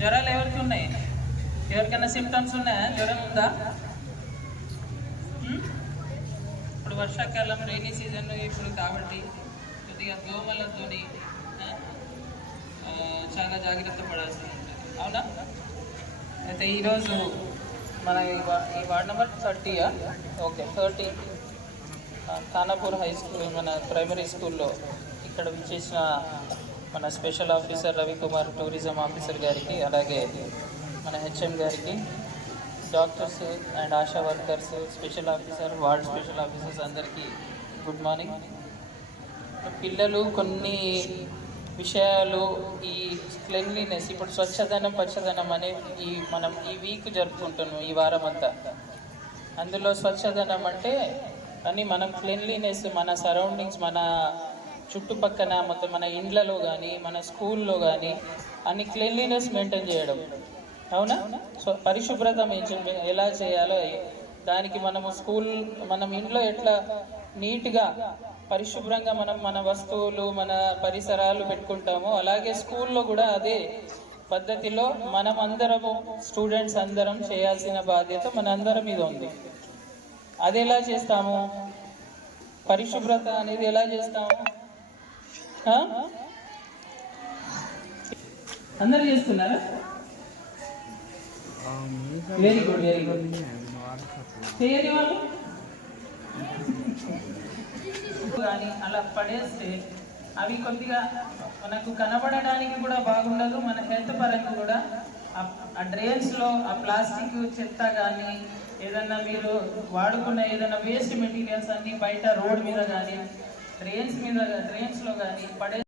జ్వరాలు ఎవరికి ఉన్నాయి? ఎవరికైనా సిమ్టమ్స్ ఉన్నాయా? జ్వరం ఉందా? ఇప్పుడు వర్షాకాలం రైనీ సీజన్ ఇప్పుడు కాబట్టి కొద్దిగా దోమలతో చాలా జాగ్రత్త పడాల్సి ఉంటుంది, అవునా? అయితే ఈరోజు మన ఈ ward number 30 okay 30 Khanapur high school మన ప్రైమరీ స్కూల్లో ఇక్కడ విచ్చేసిన మన special officer Ravikumar tourism officer గారికి, అలాగే మన హెచ్ఎం గారికి, doctors and ASHA workers, special officer, ward special officers అందరికీ గుడ్ మార్నింగ్. పిల్లలు కొన్ని విషయాలు ఈ క్లెన్లీనెస్, ఇప్పుడు స్వచ్ఛదనం పచ్చదనం అనే మనం ఈ వీక్ జరుపుకుంటున్నాం, ఈ వారం అంతా. అందులో స్వచ్ఛదనం అంటే అని మనం క్లెన్లీనెస్, మన సరౌండింగ్స్, మన చుట్టుపక్కన మొత్తం మన ఇండ్లలో కానీ మన స్కూల్లో కానీ అన్ని క్లెన్లీనెస్ మెయింటైన్ చేయడం, అవునా? సో పరిశుభ్రత ఎలా చేయాలో దానికి మనము మనం ఇంట్లో ఎట్లా నీట్గా పరిశుభ్రంగా మన వస్తువులు మన పరిసరాలు పెట్టుకుంటామో, అలాగే స్కూల్లో కూడా అదే పద్ధతిలో మనం అందరము స్టూడెంట్స్ అందరం చేయాల్సిన బాధ్యత మనందరం మీద ఉంది. అది ఎలా చేస్తాము? పరిశుభ్రత అనేది ఎలా చేస్తాము? అందరు చేస్తున్నారా? Very good, very good. చేయని వాళ్ళు కానీ అలా పడేస్తే అవి కొద్దిగా మనకు కనబడడానికి కూడా బాగుండదు, మన హెల్త్ పరంగా కూడా. ఆ డ్రైన్స్లో ఆ ప్లాస్టిక్ చెత్త కానీ ఏదన్నా మీరు వాడుకున్న ఏదైనా వేస్ట్ మెటీరియల్స్ అన్నీ బయట రోడ్ మీద కానీ డ్రైన్స్లో కానీ పడే